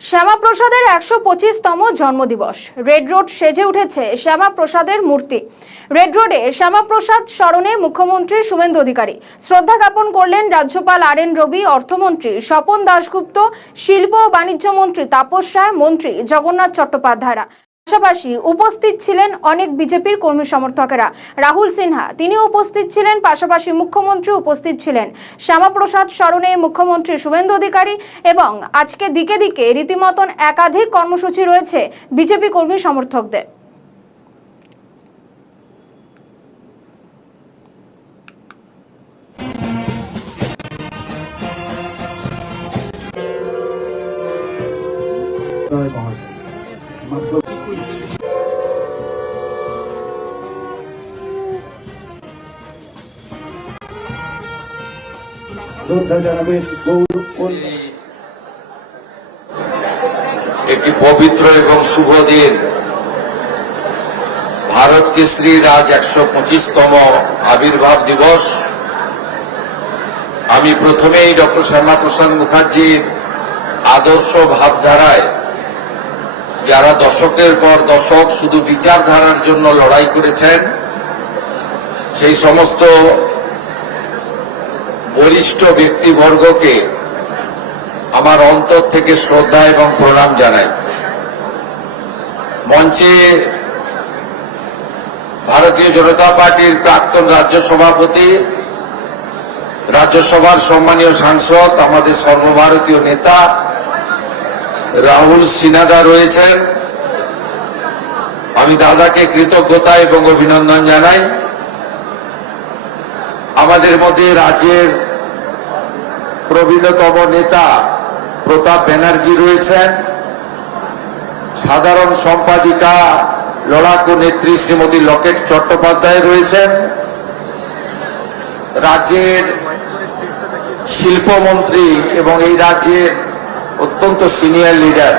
শ্যামাপ্রসাদের ১২৫তম জন্মদিবস। Red road সেজে উঠেছে শ্যামাপ্রসাদের মূর্তি। রেড রোডে শ্যামাপ্রসাদ স্মরণে মুখ্যমন্ত্রী শুভেন্দু অধিকারী শ্রদ্ধা জ্ঞাপন করলেন রাজ্যপাল আর.এন. রবি, অর্থমন্ত্রী স্বপন দাশগুপ্ত, শিল্প ও বাণিজ্য মন্ত্রী তাপস রায়, মন্ত্রী জগন্নাথ চট্টোপাধ্যায়রা। পাশাপাশি উপস্থিত ছিলেন অনেক বিজেপির কর্মী সমর্থকেরা। রাহুল সিনহা তিনিও উপস্থিত ছিলেন। পাশাপাশি মুখ্যমন্ত্রী উপস্থিত ছিলেন। শ্যামাপ্রসাদ স্মরণে মুখ্যমন্ত্রী শুভেন্দু অধিকারী এবং আজকে দিকে দিকে রীতিমতন একাধিক কর্মসূচি রয়েছে বিজেপি কর্মী সমর্থকদের। একটি পবিত্র এবং শুভ দিন, ভারত কেশরীর আজ ১২৫তম আবির্ভাব দিবস। আমি প্রথমেই ডক্টর শ্যামাপ্রসাদ মুখার্জির আদর্শ ভাবধারায়, যারা দশকের পর দশক শুধু বিচারধারার জন্য লড়াই করেছেন, সেই সমস্ত বরিষ্ঠ ব্যক্তিবর্গকে আমার অন্তর থেকে শ্রদ্ধা এবং প্রণাম জানাই। মঞ্চে ভারতীয় জনতা পার্টির প্রাক্তন রাজ্য সভাপতি, রাজ্যসভার সম্মানীয় সাংসদ, আমাদের সর্বভারতীয় নেতা রাহুল সিনহা রয়েছেন। আমি দাদাকে কৃতজ্ঞতা এবং অভিনন্দন জানাই। আমাদের মধ্যে রাজ্যের প্রবীণতম নেতা প্রতাপ ব্যানার্জি রয়েছেন। সাধারণ সম্পাদিকা লড়াকু নেত্রী শ্রীমতী লকেট চট্টোপাধ্যায় রয়েছেন। রাজ্যের শিল্পমন্ত্রী এবং এই রাজ্যের অত্যন্ত সিনিয়র লিডার